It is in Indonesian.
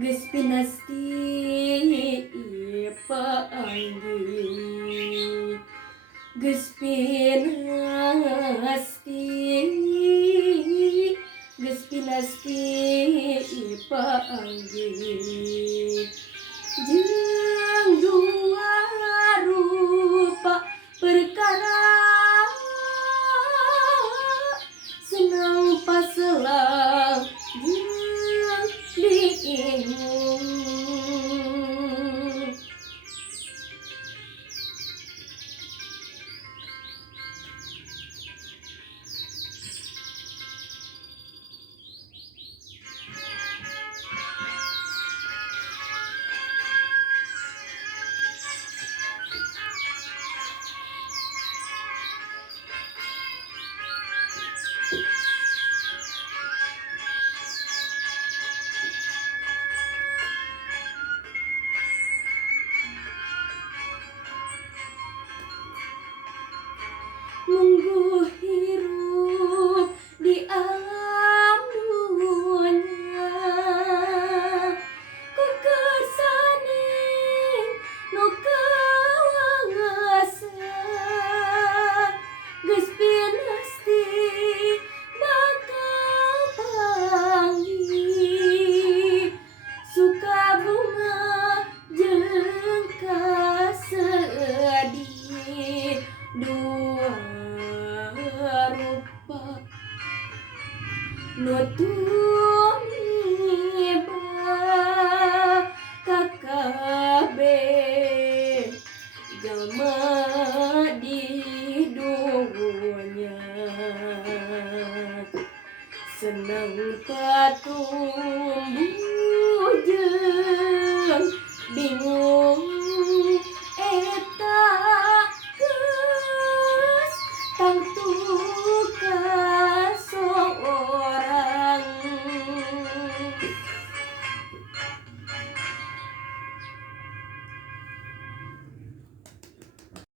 Geus pinasti paanggih, geus pinasti, geus pinasti paanggih. Jeung dua rupa perkara senang paselang jeung diingung. Munggu hirup di alam dunya, ku kersane nu kawasa, geus pinasti bakal panggih, suka bunga jeung kasedih. Dua rupa nu tumiba kakabeh jalma di dunya, senang patumbuh jeung bingung.